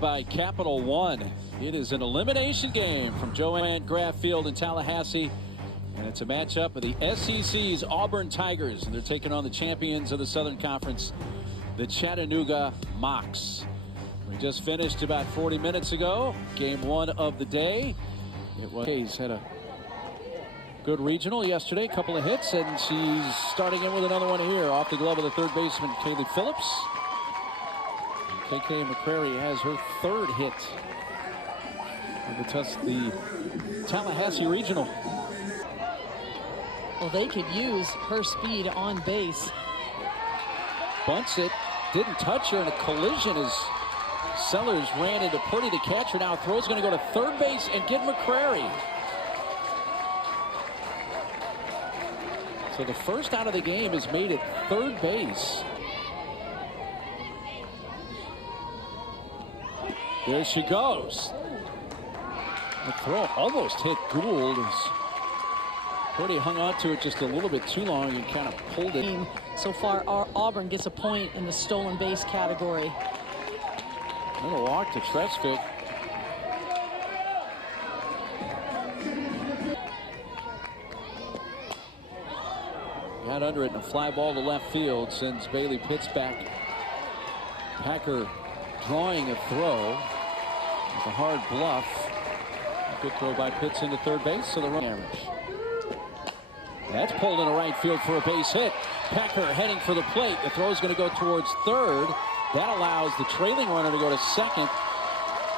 By Capital One. It is an elimination game from Joanne Graff Field in Tallahassee. And it's a matchup of the SEC's Auburn Tigers. And they're taking on the champions of the Southern Conference, the Chattanooga Mocs. We just finished about 40 minutes ago. Game one of the day. It was Hayes had a good regional yesterday. A couple of hits. And she's starting in with another one here. Off the glove of the third baseman, Kaylee Phillips. KK McCrary has her third hit of the Tallahassee Regional. Well, they could use her speed on base. Bunts it, didn't touch her, and a collision as Sellers ran into Purdy, the catcher. Now throw's going to go to third base and get McCrary. So the first out of the game is made at third base. There she goes. The throw almost hit Gould. Purdy hung on to it just a little bit too long and kind of pulled it. So far, Auburn gets a point in the stolen base category. Little walk to Tresvik. Got under it and a fly ball to left field sends Bailey Pitts back. Packer drawing a throw with a hard bluff. A good throw by Pitts into third base, so the run average. That's pulled into right field for a base hit. Packer heading for the plate. The throw is going to go towards third. That allows the trailing runner to go to second.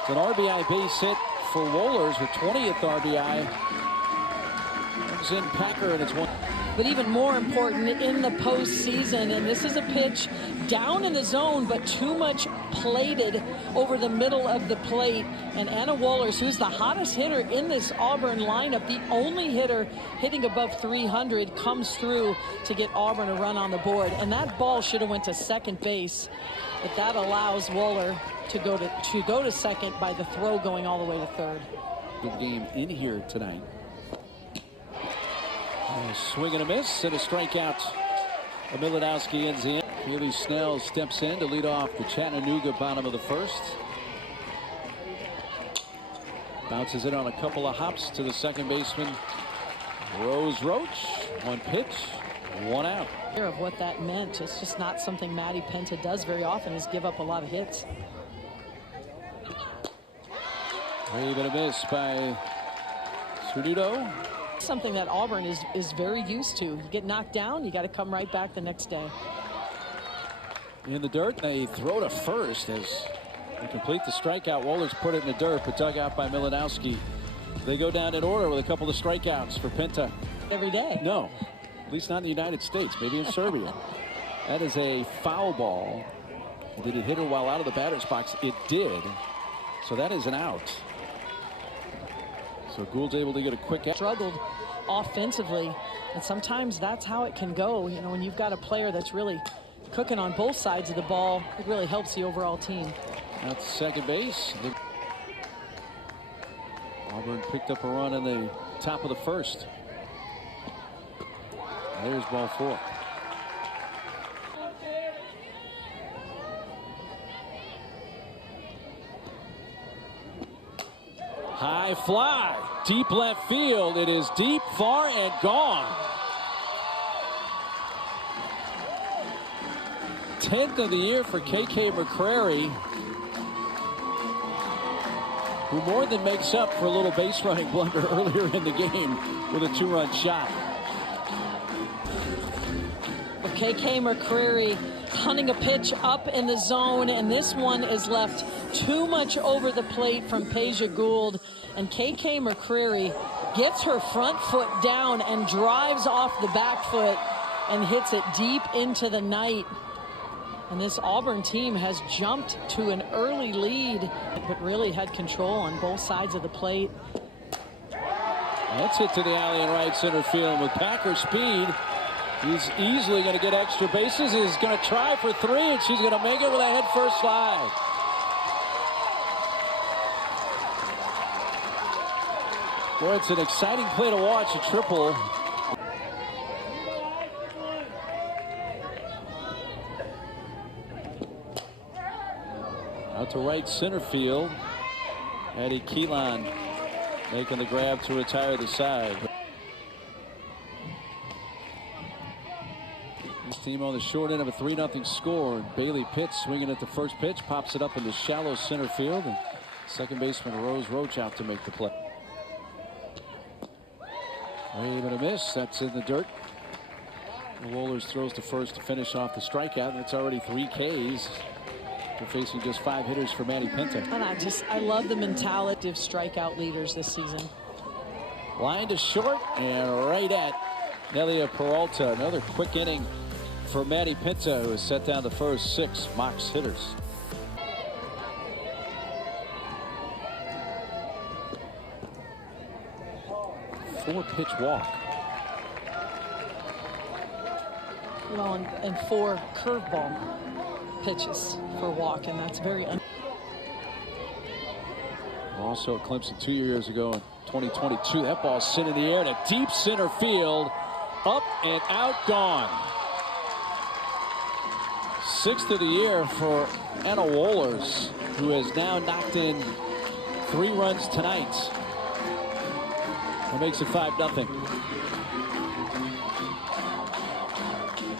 It's an RBI base hit for Wohlers, her 20th RBI. Comes in Packer, and it's one. But even more important in the postseason, and this is a pitch down in the zone, but too much plated over the middle of the plate. And Anna Wohlers, who's the hottest hitter in this Auburn lineup, the only hitter hitting above 300, comes through to get Auburn a run on the board. And that ball should have went to second base, but that allows Wohler to go to second by the throw going all the way to third. Good game in here tonight. A swing and a miss and a strikeout. Milanowski ends in. Haley Snell steps in to lead off the Chattanooga bottom of the first. Bounces it on a couple of hops to the second baseman, Rose Roach. One pitch, one out. Of what that meant. It's just not something Maddie Penta does very often, is give up a lot of hits. Wave and a miss by Cernudo. Something that Auburn is very used to. You get knocked down, you got to come right back the next day. In the dirt, they throw to first as they complete the strikeout. Wohlers put it in the dirt, but dug out by Milanowski. They go down in order with a couple of strikeouts for Penta. Every day? No, at least not in the United States, maybe in Serbia. That is a foul ball. Did it hit her while out of the batter's box? It did. So that is an out. So Gould's able to get a quick out. Struggled offensively, and sometimes that's how it can go. You know, when you've got a player that's really cooking on both sides of the ball, it really helps the overall team. At second base, Auburn picked up a run in the top of the first. There's ball four. High fly, deep left field. It is deep, far, and gone. 10th of the year for KK McCrary, who more than makes up for a little base running blunder earlier in the game with a two-run shot. KK McCrary hunting a pitch up in the zone, and this one is left too much over the plate from Peja Gould, and KK McCrary gets her front foot down and drives off the back foot and hits it deep into the night. And this Auburn team has jumped to an early lead, but really had control on both sides of the plate. That's hit to the alley in right center field. With Packer's speed, he's easily going to get extra bases. He's going to try for three, and she's going to make it with a head first slide. Boy, it's an exciting play to watch, a triple. Out to right center field. Eddie Keelan making the grab to retire the side. This team on the short end of a 3-0 score. And Bailey Pitts swinging at the first pitch, pops it up into shallow center field, and second baseman Rose Roach out to make the play. Wave and a miss. That's in the dirt. The Wohlers throws to first to finish off the strikeout, and it's already 3 Ks. They're facing just 5 hitters for Manny Pinto. And I love the mentality of strikeout leaders this season. Line to short and right at Nelia Peralta. Another quick inning for Manny Pinto, who has set down the first 6 Mocs hitters. Four-pitch walk. Well, and 4 curveball pitches for walk, and that's very Also at Clemson 2 years ago in 2022. That ball sent in the air to deep center field. Up and out, gone. 6th of the year for Anna Wohlers, who has now knocked in 3 runs tonight. That makes it 5-0.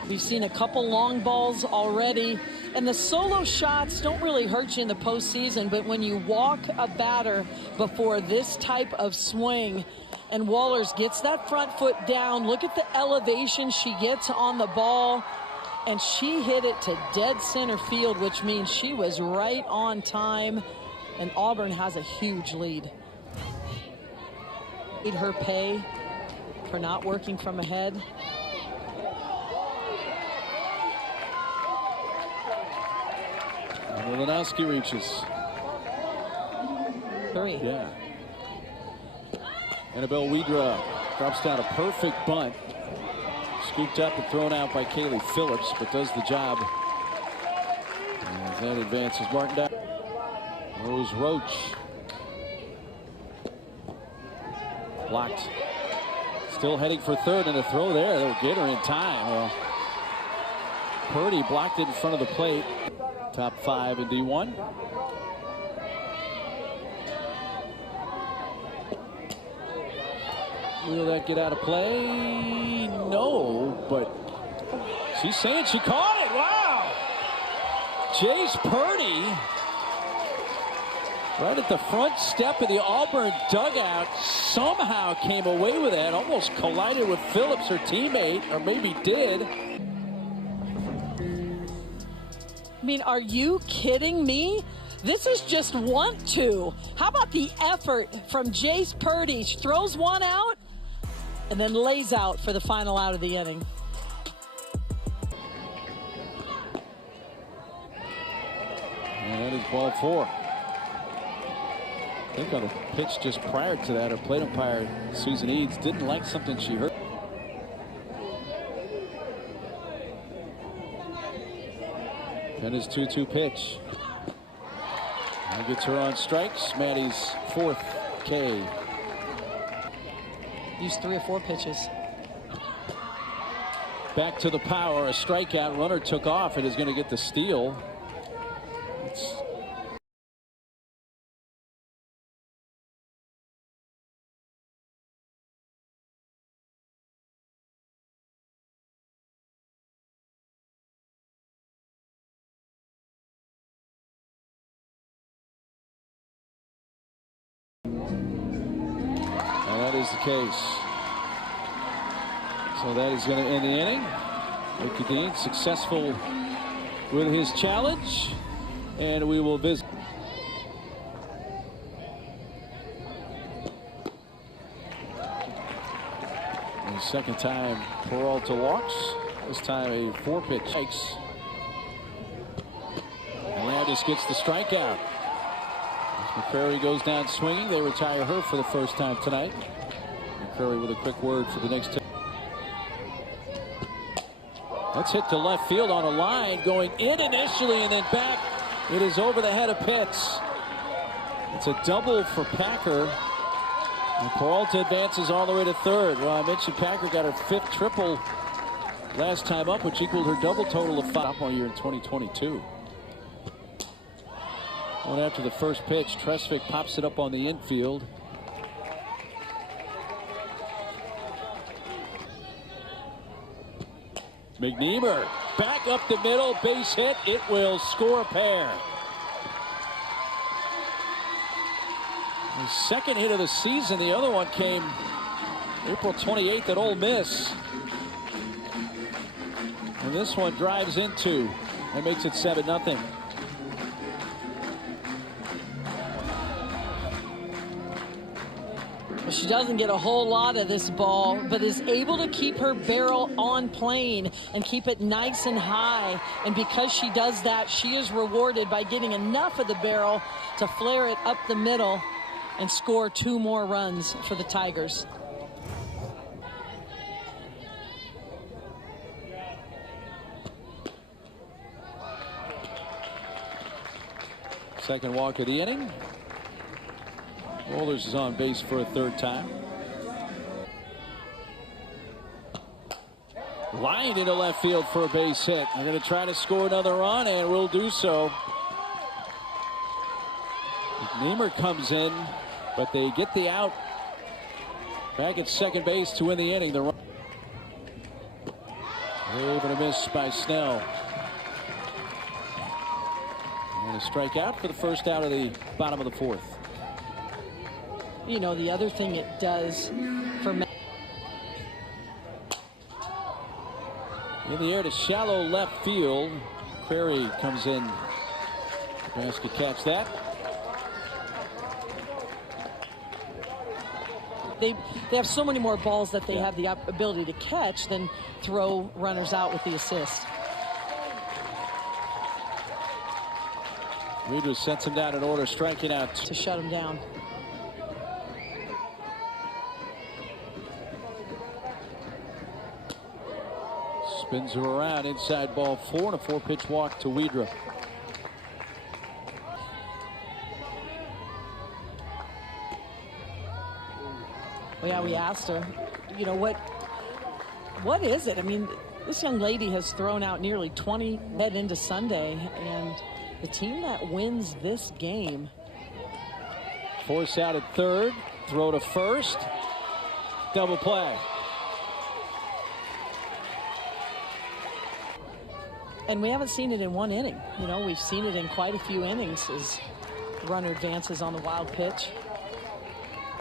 We've seen a couple long balls already, and the solo shots don't really hurt you in the postseason, but when you walk a batter before this type of swing, and Wohlers gets that front foot down, look at the elevation she gets on the ball, and she hit it to dead center field, which means she was right on time, and Auburn has a huge lead. Need her pay for not working from ahead. Malinowski reaches. 3. Yeah. Annabelle Widra drops down a perfect bunt. Scooped up and thrown out by Kaylee Phillips, but does the job. As that advances Martin down. Rose Roach. Blocked. Still heading for third, and a throw there. They'll get her in time. Well, Purdy blocked it in front of the plate. Top 5 in D1. Will that get out of play? No, but she's saying she caught it. Wow! Jace Purdy right at the front step of the Auburn dugout somehow came away with that. Almost collided with Phillips, her teammate, or maybe did. I mean, are you kidding me? This is just want to. How about the effort from Jace Purdy? She throws one out and then lays out for the final out of the inning. And that is ball 4. I think on a pitch just prior to that, our plate umpire, Susan Eads, didn't like something she heard. And his 2-2 pitch. That gets her on strikes. Maddie's 4th K. Used 3 or 4 pitches. Back to the power. A strikeout. Runner took off. It is going to get the steal. It's is the case. So that is going to end the inning. Ricky Dean successful with his challenge, and we will visit. And second time Peralta walks. This time a 4-pitch strikes. And Landis gets the strikeout. McCrary goes down swinging. They retire her for the first time tonight. McCrary with a quick word for the next 2. Let's hit to left field on a line, going in initially and then back. It is over the head of Pitts. It's a double for Packer. And Peralta advances all the way to third. Well, I mentioned Packer got her 5th triple last time up, which equaled her double total of 5 sophomore year in 2022. Going after the first pitch, Tresvik pops it up on the infield. McNeamer back up the middle, base hit. It will score a pair. His second hit of the season. The other one came April 28th at Ole Miss. And this one drives into and makes it 7-0. She doesn't get a whole lot of this ball, but is able to keep her barrel on plane and keep it nice and high. And because she does that, she is rewarded by getting enough of the barrel to flare it up the middle and score 2 more runs for the Tigers. Second walk of the inning. Wohlers is on base for a third time. Line into left field for a base hit. They're going to try to score another run, and will do so. McNeamer comes in, but they get the out. Back at second base to win the inning. The run. Able to miss by Snell. And a strikeout for the first out of the bottom of the fourth. You know, the other thing it does for in the air to shallow left field. Query comes in. Has to catch that. They have so many more balls that they have the ability to catch than throw runners out with the assist. Reeder sets him down in order, striking out to shut him down. Spins her around inside ball 4 and a 4-pitch walk to Weidra. Well, yeah, we asked her, you know, what is it? I mean, this young lady has thrown out nearly 20 head into Sunday, and the team that wins this game. Force out at third, throw to first, double play. And we haven't seen it in one inning. You know, we've seen it in quite a few innings as the runner advances on the wild pitch.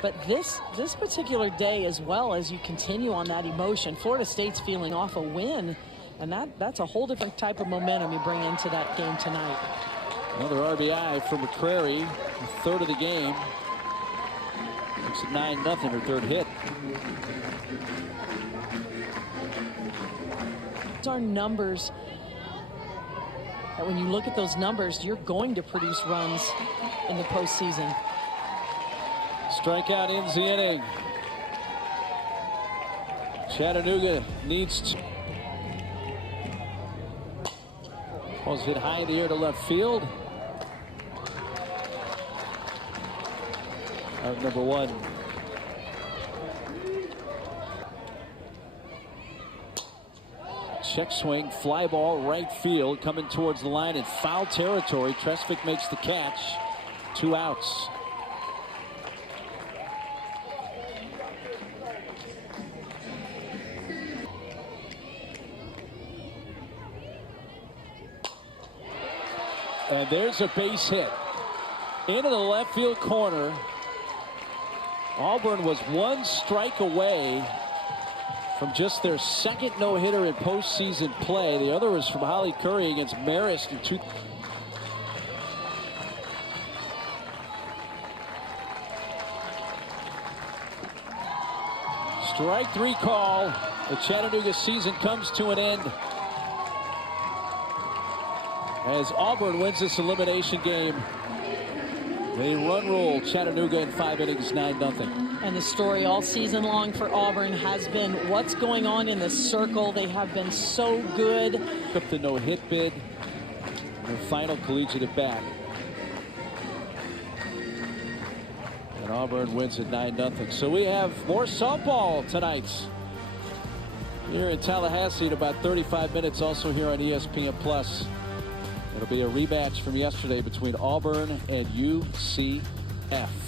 But this particular day, as well, as you continue on that emotion, Florida State's feeling off a win, and that's a whole different type of momentum you bring into that game tonight. Another RBI for McCrary, the third of the game. Makes it 9-0, her third hit. These are numbers that when you look at those numbers, you're going to produce runs in the postseason. Strikeout ends the inning. Chattanooga needs to. Ball's hit high in the air to left field. Out number 1. Check swing, fly ball, right field, coming towards the line in foul territory. Tresvik makes the catch. 2 outs. And there's a base hit into the left field corner. Auburn was 1 strike away from just their second no-hitter in postseason play. The other was from Holly Curry against Marist in 2. Strike 3 call. The Chattanooga season comes to an end as Auburn wins this elimination game. They run rule Chattanooga in 5 innings, 9-0. And the story all season long for Auburn has been what's going on in the circle. They have been so good. Up the no-hit bid. Their final collegiate at bat. And Auburn wins at 9-0. So we have more softball tonight here in Tallahassee in about 35 minutes. Also here on ESPN+. It'll be a rematch from yesterday between Auburn and UCF.